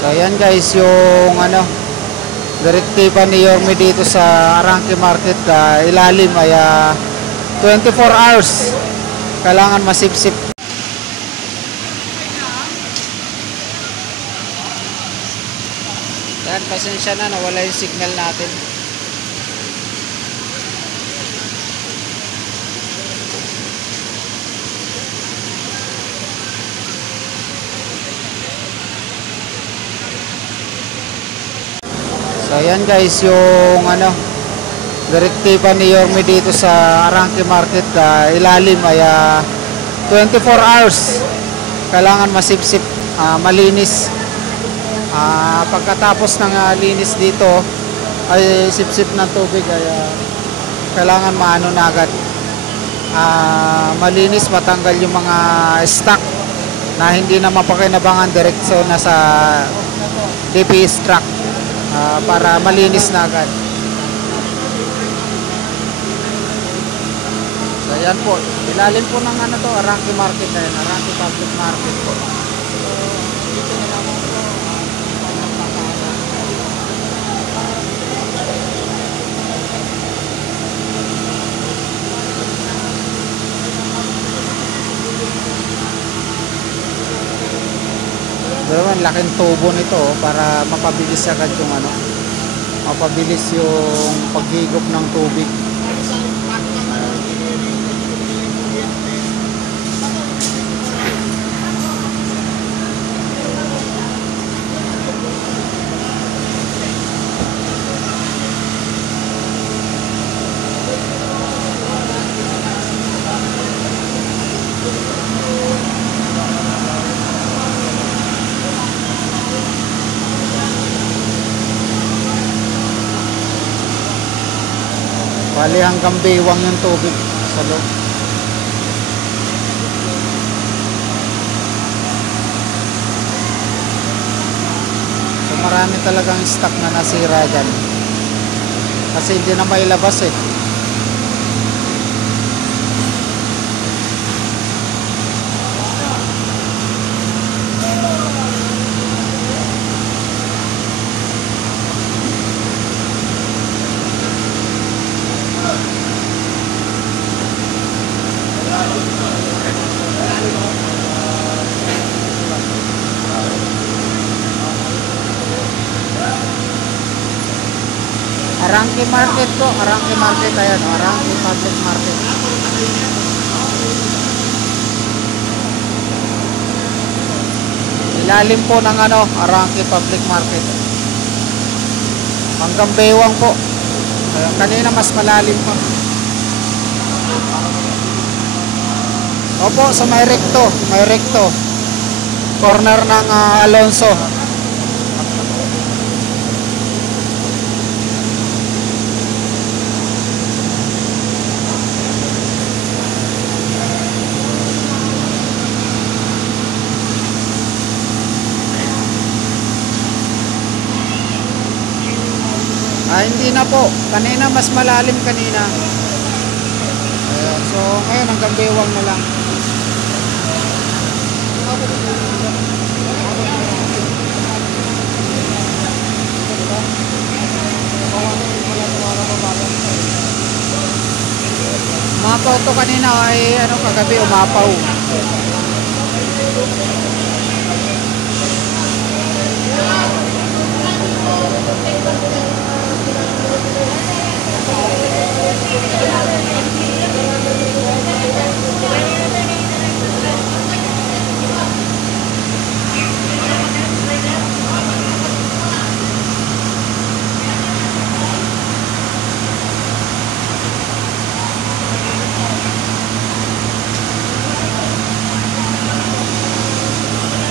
So ayan guys, yung direktiba ni Yorme dito sa Arangke Market, ilalim ay 24 hours kailangan masipsip. Yan, pasensya na, nawala yung signal natin. So ayan guys, yung direktiba ni Yorme dito sa Arangke Market, ilalim ay 24 hours kailangan masipsip, malinis. Pagkatapos ng linis dito ay sipsip ng tubig ay kailangan maano na agad, malinis, matanggal yung mga stock na hindi na mapakinabangan, diretso na sa DPS truck, para malinis na agad. So yan po, ilalim po ng Arangke Market na yan, Arangke Public Market po. Pero laking tubo nito para mapabilis agad yung mapabilis yung paghigop ng tubig. Bali hanggang baywang yung tubig sa loob. So marami talagang stock na nasira dyan kasi hindi na mailabas eh. Arangke Market po, Arangke Market, ayan, Arangke Public Market. Ilalim po ng Arangke Public Market. Hanggang baywang po. Kanina mas malalim pa. Opo, sa may recto. Corner ng Alonso. Hindi na po. Kanina mas malalim kanina. Ayan. So ngayon hanggang baywang na lang. Umapaw to kanina ay kagabi umapaw.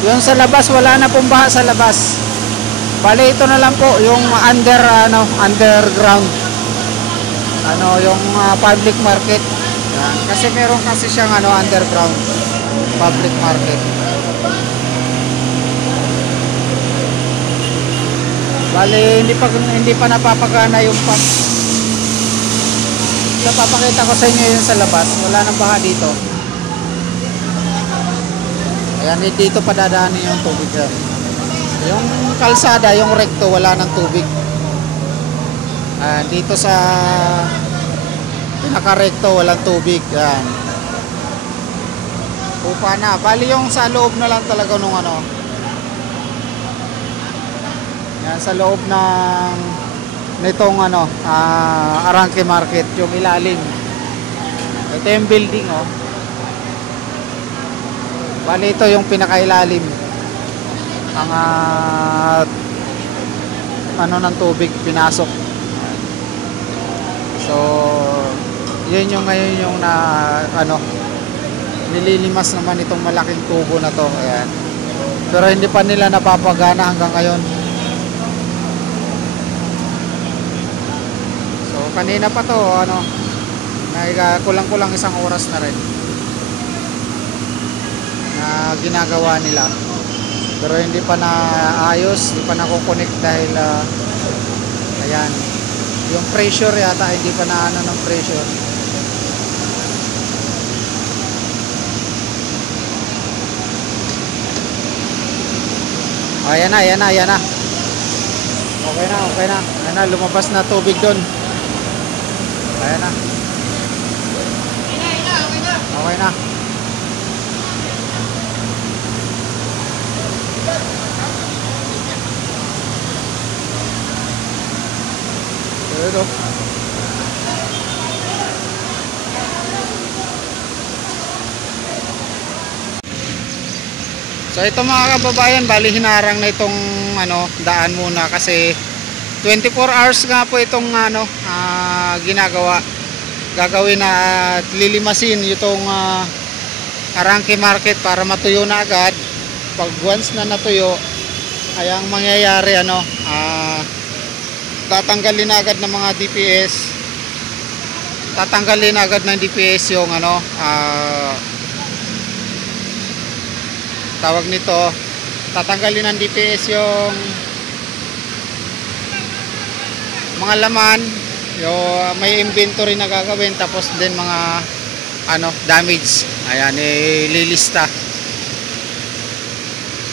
Yung sa labas, wala na pong baha sa labas. Bali ito na lang po yung underground. Yung public market. Yan. Kasi meron kasi siyang underground public market. Bali hindi pa napapagana yung pump. So papakita ko sa inyo yun sa labas. Wala nang baha dito. Ayan, dito padadaanin yung tubig dyan. Yung kalsada, yung recto, wala ng tubig. Dito sa pinaka-recto, walang tubig. Yan. Upa na. Bali yung sa loob na lang talaga nung ano. Yan, sa loob ng nitong ano, Arangke Market, yung ilalim. Ito yung building, oh. Bali ito yung pinakailalim. Ang ano ng tubig pinasok. So, yun yung ngayon yung na ano, nililimas naman itong malaking tubo na to. Ayan. Pero hindi pa nila napapagana hanggang ngayon. So, kanina pa to, ano, kulang-kulang isang oras na rin na ginagawa nila. Pero hindi pa na ayos, hindi pa na-connect dahil ayan, yung pressure yata hindi pa na ano ng pressure. Ayan na, ayan na, ayan na. Okay na, okay na. Ayan na, lumabas na tubig doon. Ayan na. Okay na. Ito. So ito mga kababayan, bali hinarang na itong ano, daan muna kasi 24 hours nga po itong ano, ginagawa. Gagawin na at lilimasin itong Arangke Market para matuyo na agad. Pag once na natuyo, ay ang mangyayari ano, tatanggalin agad ng mga DPS. Tatanggalin agad ng DPS yung ano, tawag nito, tatanggalin ng DPS yung mga laman, yung may inventory na gagawin, tapos din mga ano, damage. Ayan, ililista.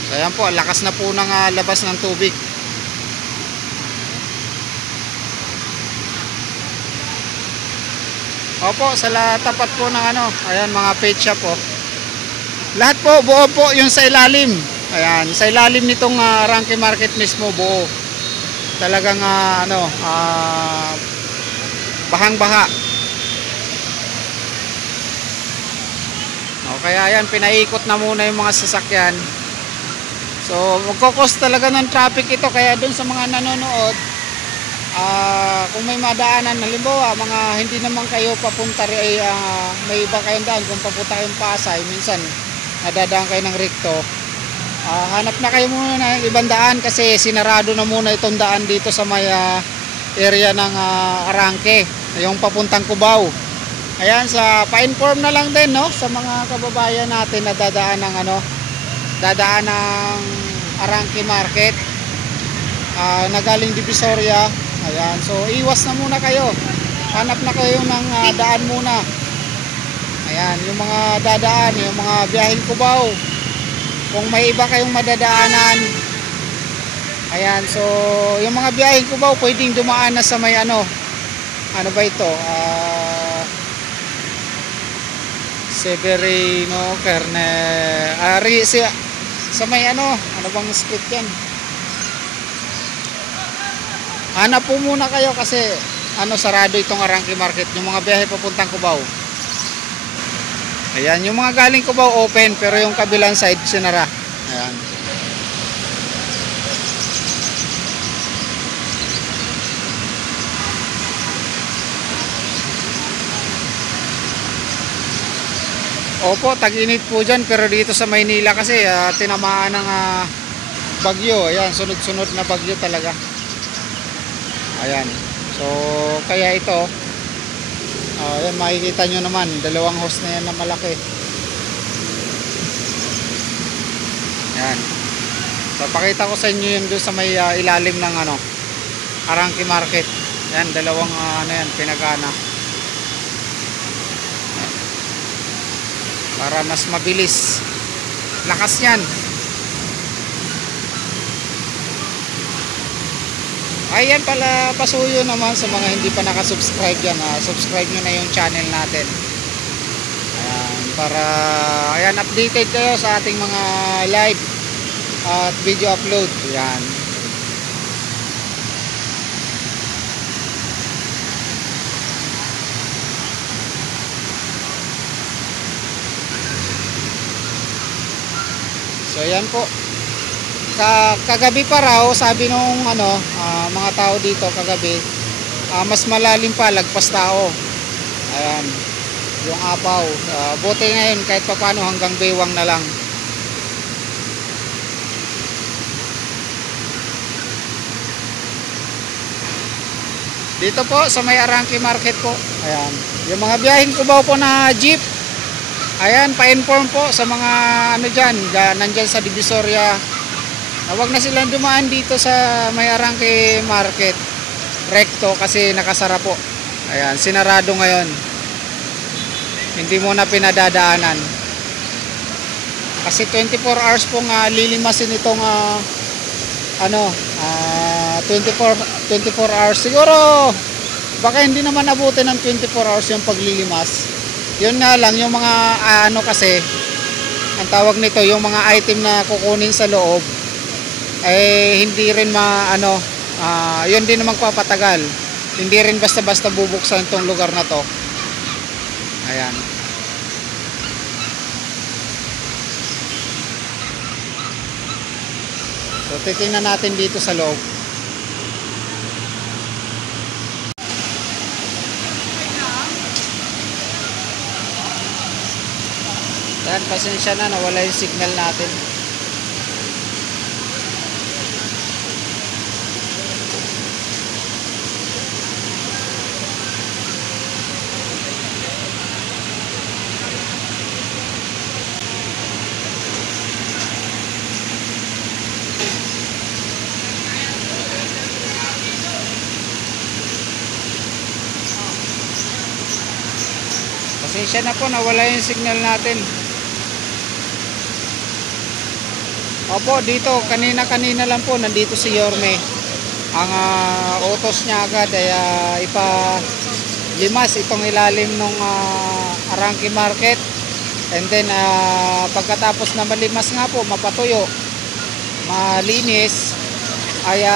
So ayan po, lakas na po ng labas ng tubig. Opo, sa tapat po ng ano, ayan, mga pet shop po. Lahat po, buo po yung sa ilalim. Ayan, sa ilalim nitong Arangke Market mismo, buo. Talagang ano, bahang-baha. O, kaya ayan, pinaikot na muna yung mga sasakyan. So, magkakos talaga ng traffic ito. Kaya dun sa mga nanonood, kung may madaanan, halimbawa, mga hindi naman kayo papunta rin, may iba kayong daan, kung papunta kayong Pasay, minsan, nadadaan kayo ng recto, hanap na kayo muna ng ibang daan kasi sinarado na muna itong daan dito sa may area ng Arangke, yung papuntang Cubao. Ayan, pa-inform na lang din, no, sa mga kababayan natin na dadaan ng ano, dadaan ng Arangke Market, na galing Divisoria. Ayan, so iwas na muna kayo, hanap na kayo ng daan muna. Ayan, yung mga dadaan, yung mga biyaheng Cubao, kung may iba kayong madadaanan, ayan, so yung mga biyaheng Cubao pwedeng dumaan na sa may ano ba ito, Severino, Kerne, sa may ano bang street yan, hanap po muna kayo kasi ano, sarado itong Arangke Market, yung mga biyahe papuntang Cubao. Ayan, yung mga galing Cubao open, pero yung kabilang side sinara. Ayan. Opo, tag-init po dyan, pero dito sa Maynila kasi tinamaan ng bagyo. Ayan, sunod-sunod na bagyo talaga. Ayan. So, kaya ito, yan, makikita nyo naman, dalawang hose na yan na malaki. Yan. So, pakita ko sa inyo yung doon sa may ilalim ng ano, Arangke Market. Yan, dalawang ano yan, pinagana. Para mas mabilis. Lakas yan. Ayan pala, pasuyo naman sa mga hindi pa nakasubscribe dyan. Subscribe nyo na yung channel natin. Ayan, para ayan, updated kayo sa ating mga live at video upload. Ayan. So ayan po. Kagabi pa raw, sabi nung mga tao dito kagabi, mas malalim pa, lagpas tao. Ayan, yung apaw. Buti ngayon kahit papaano hanggang baywang na lang. Dito po sa may Arangke Market po. Ayan, yung mga biyaheng Cubao po na jeep. Ayan, pa-inform po sa mga dyan, nandyan sa Divisoria. Huwag na silang dumaan dito sa may Arangke Market recto kasi nakasara po. Ayan, sinarado ngayon. Hindi mo na pinadadaanan. Kasi 24 hours pong lilimasin itong 24 hours. Siguro baka hindi naman abutin ng 24 hours yung paglilimas. Yun nga lang yung mga kasi ang tawag nito, yung mga item na kukunin sa loob hindi rin yun din naman magpapatagal. Hindi rin basta-basta bubuksan itong lugar na to. Ayan. So titingnan natin dito sa loob. Ayan, pasensya na, nawala yung signal natin. Pasensya na po, nawala yung signal natin. Opo, dito kanina lang po nandito si Yorme. Ang utos niya agad ay ipalimas itong ilalim ng Arangke Market. And then pagkatapos na malimas nga po, mapatuyo, malinis, ay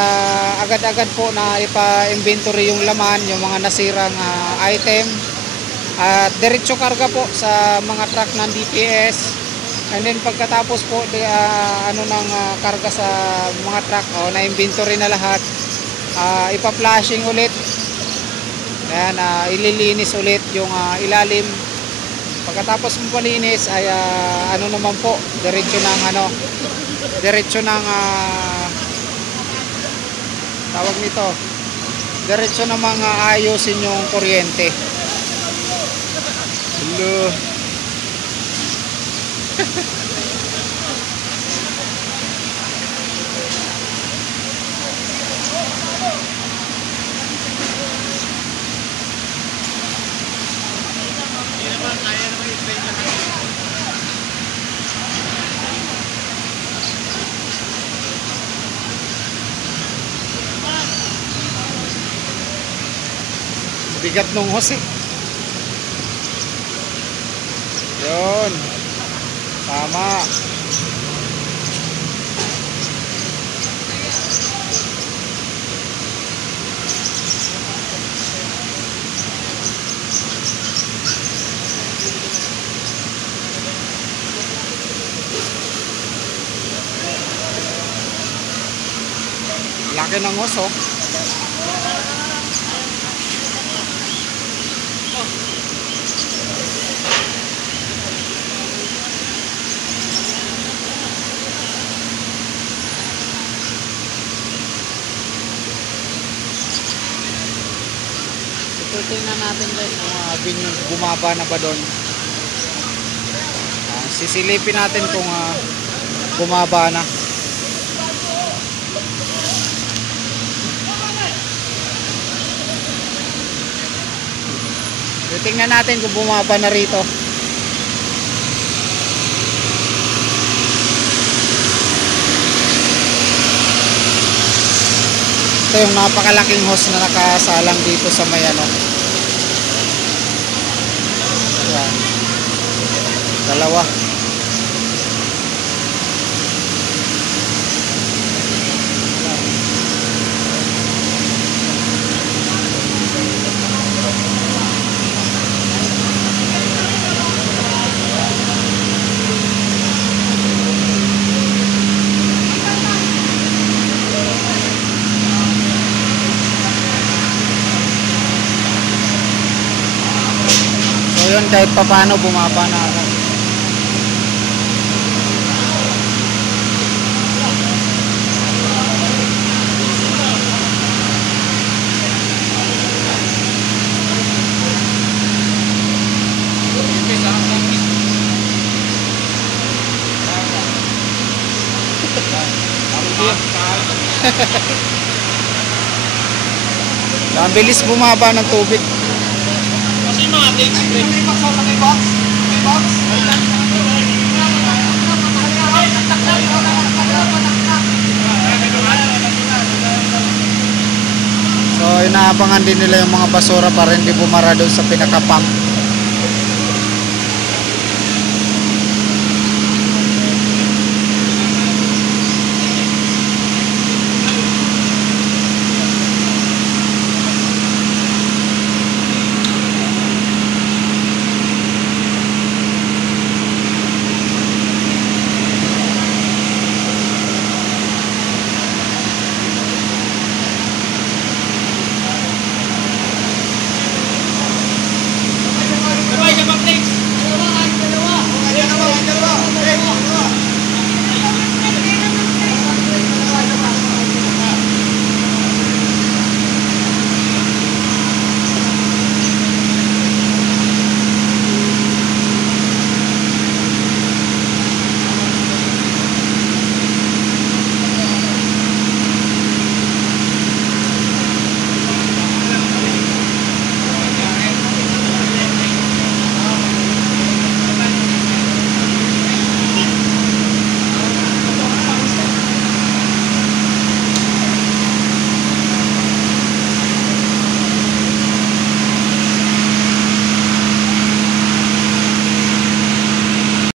agad-agad po na ipa-inventory yung laman, yung mga nasirang item. At diretso karga po sa mga truck ng DPS. And then pagkatapos po ng karga sa mga truck, na inventory na lahat, ipa-flashing ulit. Ayan, ililinis ulit yung ilalim. Pagkatapos mo palinis ay naman po, diretso ng tawag nito, diretso namang ayusin yung kuryente. Hello. Bigat nung hose eh. Yun. Tama. Laki ng oso. Tingnan natin guys kung bumaba na ba doon. Sisilipin natin kung bumaba na. Tingnan natin kung bumaba na rito. Ito yung napakalaking hose na nakasalang dito sa may ano. Yan. Dalawa. So yun, kahit pa paano bumaba na ako. Ang bilis bumaba ng tubig. Kasi yung mga takes break. May box. May box. So inaabangan din nila yung mga basura para hindi bumara doon sa pinaka-pump.